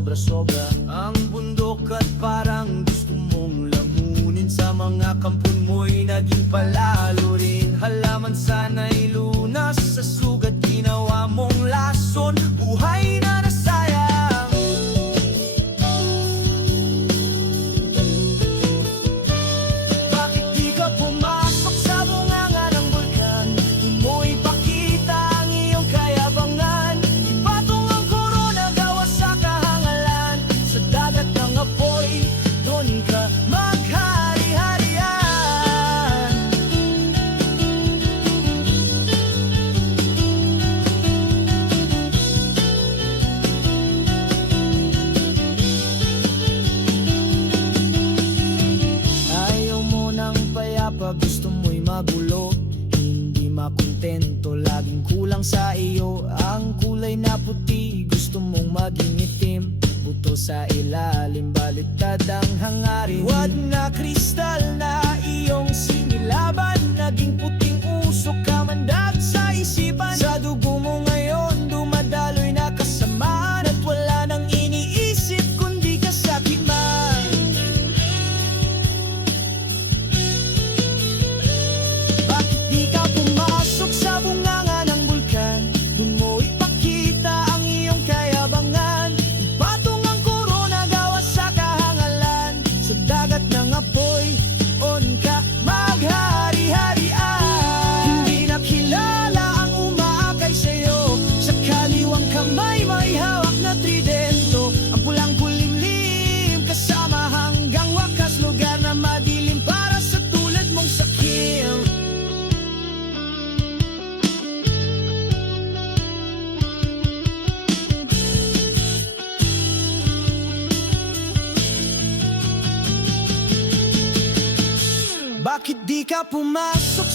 sobra-sobra ang bundok at parang gusto mong lamunin. Sa mga kampon mo'y naging palalo rin. Halaman sana'y lunas sa sugat, ginawa mong lason. Buhay na nasayang. Bakit di ka pumasok sa bunganga ng bulkan? Di mo ipakita ang iyong kayabangan. Ipatong ang korona gawa sa kahangalan. Sa dagat ng apoy, doon ka maghari-harian. Ayaw mo ng payapa, gusto mo'y magulo. Hindi makontento, laging kulang sa iyo. Ang kulay na puti, gusto mong maging itim. Buto sa ilalim, baliktad ang hangarin. Huwag na kristal na iyong sinilaban. Naging puting usok, kamandag sa isipan. Sa dugo mo ngayon, dumadaloy na kasamaan. At wala nang iniisip kundi kasakiman. Bakit di ka pumasok sa bunganga ng bulkan? Doon mo ipakita ang iyong kayabangan. Ipatong ang korona gawa sa kahangalan. Sa dagat ng apoy, on ka maghari-harian. Hindi na kilala ang umaakay sa'yo. Sa kaliwang kamay may hawak na tridento. Ang pulang kulimlim kasama hanggang wakas. Lugar na madilim para sa tulad mong sakim. Bakit di ka pumasok